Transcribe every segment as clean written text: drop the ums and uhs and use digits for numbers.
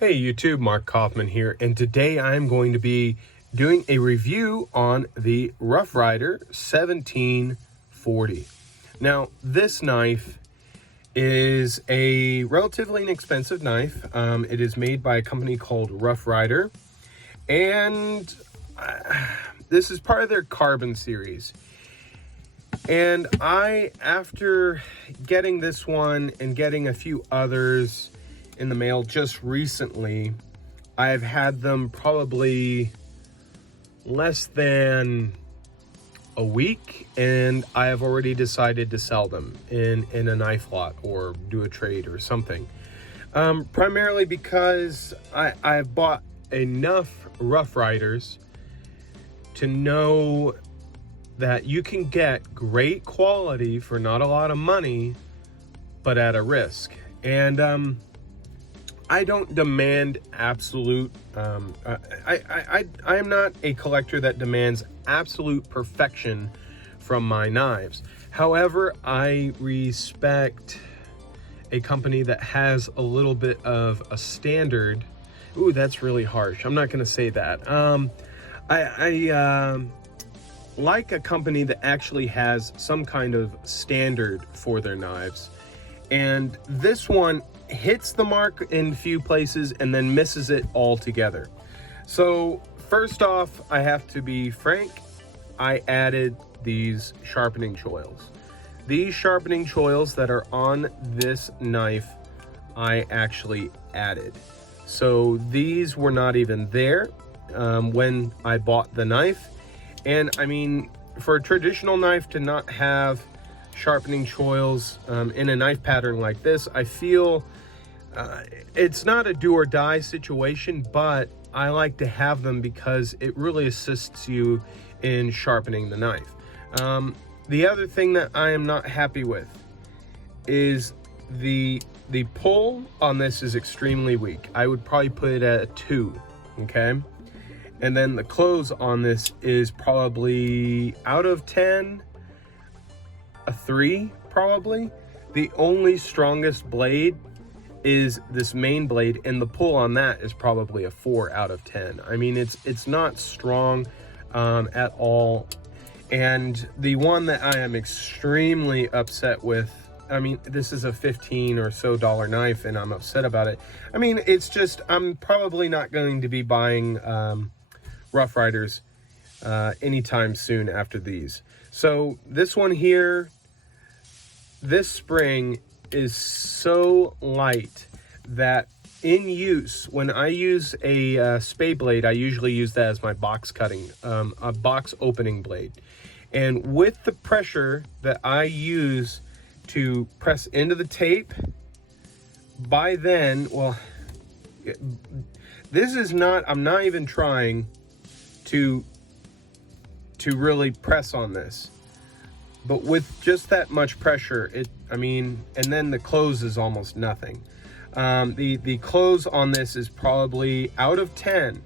Hey YouTube, Mark Kaufman here, and today I'm going to be doing a review on the Ryder 1740. Now, this knife is a relatively inexpensive knife. It is made by a company called Ryder, and this is part of their carbon series. And after getting this one and getting a few others in the mail just recently, I've had them probably less than a week, and I have already decided to sell them in a knife lot or do a trade or something. Primarily because I've bought enough Ryders to know that you can get great quality for not a lot of money, but at a risk. And I don't demand absolute, I am not a collector that demands absolute perfection from my knives. However, I respect a company that has a little bit of a standard. Ooh, that's really harsh. I'm not gonna say that. I like a company that actually has some kind of standard for their knives. And this one hits the mark in a few places and then misses it altogether. So first off, I have to be frank, I added these sharpening choils. These sharpening choils that are on this knife, I actually added. So these were not even there when I bought the knife. And I mean, for a traditional knife to not have sharpening choils in a knife pattern like this, I feel it's not a do or die situation, but I like to have them because it really assists you in sharpening the knife. The other thing that I am not happy with is the pull on this is extremely weak. I would probably put it at a 2, okay? And then the close on this is probably out of 10, a 3 probably. The only strongest blade is this main blade, and the pull on that is probably a 4 out of 10. I mean, it's not strong at all. And the one that I am extremely upset with, I mean, this is a $15 or so knife, and I'm upset about it. I mean, it's just, I'm probably not going to be buying Ryders anytime soon after these. So this one here, this spring is so light that in use, when I use a spade blade, I usually use that as my box cutting, a box opening blade. And with the pressure that I use to press into the tape, by then, well, this is not, I'm not even trying to really press on this, but with just that much pressure, I mean, and then the close is almost nothing. The close on this is probably out of 10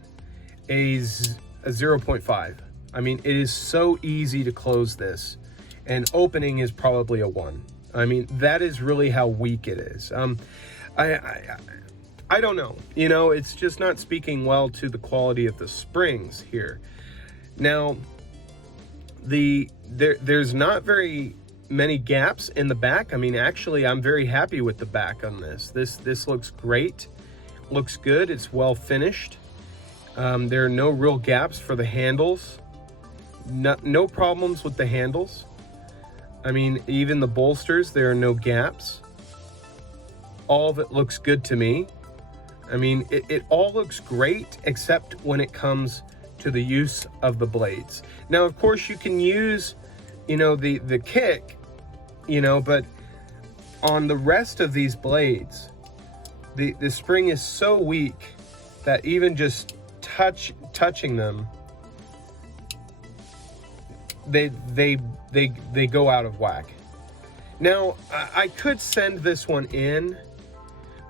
a 0.5. I mean, it is so easy to close this, and opening is probably a 1. I mean, that is really how weak it is. I don't know, you know, it's just not speaking well to the quality of the springs here. Now, there's not very many gaps in the back. I mean, actually, I'm very happy with the back on this. This looks great, looks good, it's well finished. There are no real gaps for the handles. No problems with the handles. I mean, even the bolsters, there are no gaps. All of it looks good to me. I mean, it all looks great, except when it comes to the use of the blades. Now, of course, you can use, you know, the kick, you know, but on the rest of these blades, the spring is so weak that even just touching them, they go out of whack. Now, I could send this one in,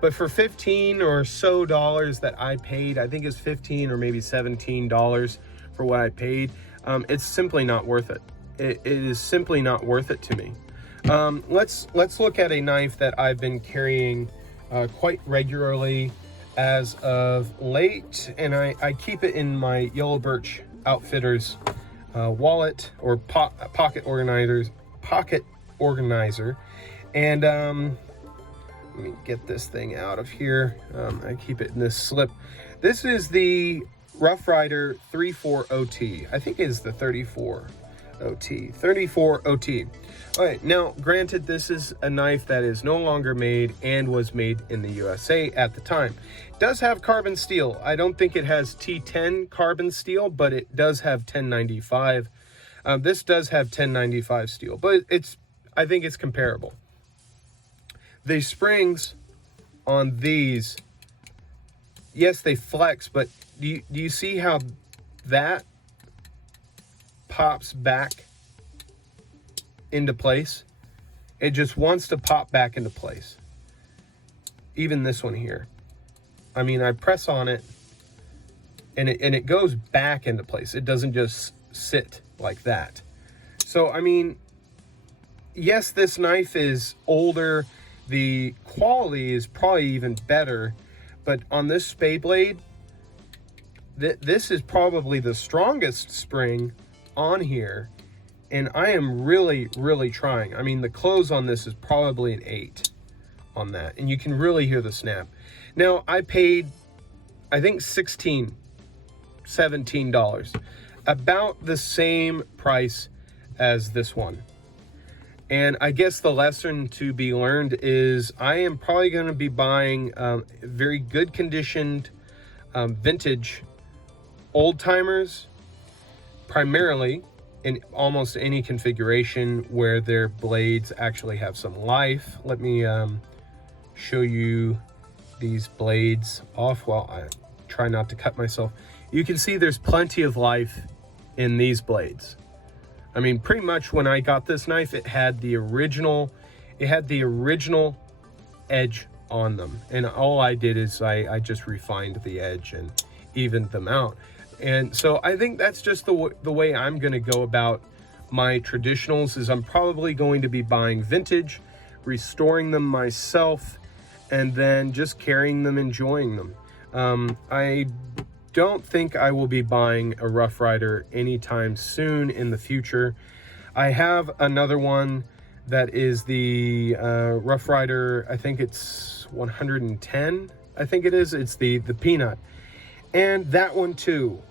but for $15 or so that I paid, I think it's $15 or maybe $17 for what I paid, it's simply not worth it. It is simply not worth it to me. Let's look at a knife that I've been carrying quite regularly as of late, and I keep it in my Yellow Birch Outfitters wallet or pocket organizer. And let me get this thing out of here. I keep it in this slip. This is the Rough Ryder 34OT. I think it is the 34OT. All right, now granted, this is a knife that is no longer made and was made in the USA at the time. It does have carbon steel. I don't think it has T10 carbon steel, but it does have 1095. This does have 1095 steel, but I think it's comparable. The springs on these, yes, they flex, but do you see how that pops back into place? It just wants to pop back into place. Even this one here. I mean, I press on it and it goes back into place. It doesn't just sit like that. So, I mean, yes, this knife is older. The quality is probably even better, but on this spade blade, this is probably the strongest spring on here, and I am really, really trying. I mean, the close on this is probably an 8 on that, and you can really hear the snap. Now, I paid, I think $16, $17, about the same price as this one. And I guess the lesson to be learned is I am probably going to be buying very good conditioned vintage old timers, primarily in almost any configuration where their blades actually have some life. Let me show you these blades off while I try not to cut myself. You can see there's plenty of life in these blades. I mean, pretty much when I got this knife, it had the original edge on them. And all I did is I just refined the edge and evened them out. And so I think that's just the way I'm going to go about my traditionals. Is I'm probably going to be buying vintage, restoring them myself, and then just carrying them, enjoying them. I don't think I will be buying a Rough Ryder anytime soon in the future. I have another one that is the Rough Ryder, I think it's 110, I think it is. It's the Peanut. And that one too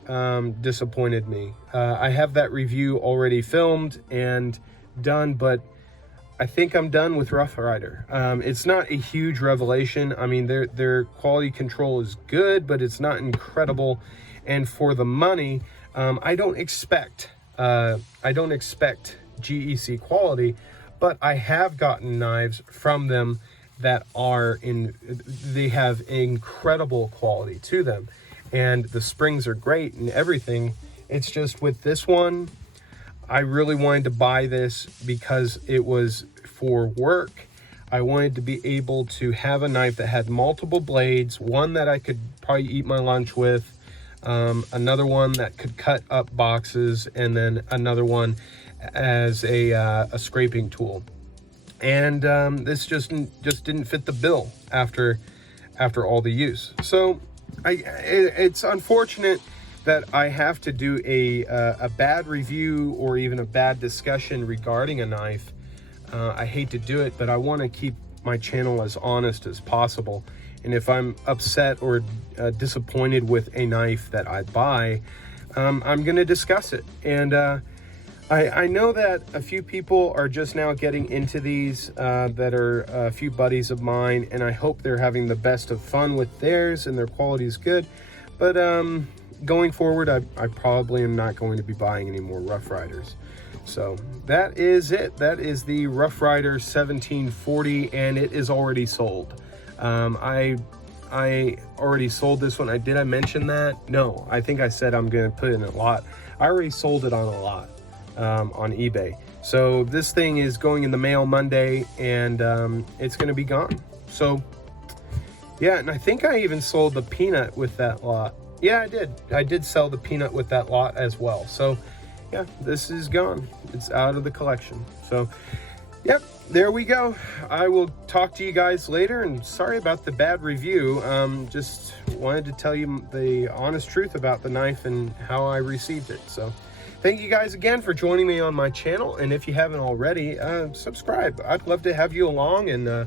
disappointed me. I have that review already filmed and done, but I think I'm done with Rough Ryder. It's not a huge revelation. I mean, their quality control is good, but it's not incredible. And for the money, I don't expect GEC quality, but I have gotten knives from them that they have incredible quality to them. And the springs are great and everything. It's just with this one, I really wanted to buy this because it was for work. I wanted to be able to have a knife that had multiple blades, one that I could probably eat my lunch with, another one that could cut up boxes, and then another one as a scraping tool. And this just didn't fit the bill after all the use. So it's unfortunate that I have to do a bad review or even a bad discussion regarding a knife. I hate to do it, but I want to keep my channel as honest as possible. And if I'm upset or disappointed with a knife that I buy, I'm going to discuss it. And I know that a few people are just now getting into these that are a few buddies of mine, and I hope they're having the best of fun with theirs and their quality is good. But going forward, I probably am not going to be buying any more Rough Ryders. So that is it. That is the Rough Ryder 1740, and it is already sold. I already sold this one. Did I mention that? No, I think I said I'm going to put it in a lot. I already sold it on a lot on eBay. So this thing is going in the mail Monday, and it's going to be gone. So yeah, and I think I even sold the Peanut with that lot. Yeah, I did. I did sell the Peanut with that lot as well. So yeah, this is gone. It's out of the collection. So Yep, there we go. I will talk to you guys later, and sorry about the bad review. Just wanted to tell you the honest truth about the knife and how I received it. So thank you guys again for joining me on my channel, and if you haven't already, subscribe. I'd love to have you along, and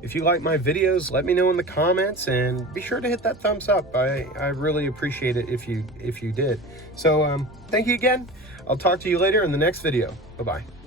if you like my videos, let me know in the comments, and be sure to hit that thumbs up. I really appreciate it if you did. So thank you again. I'll talk to you later in the next video. Bye-bye.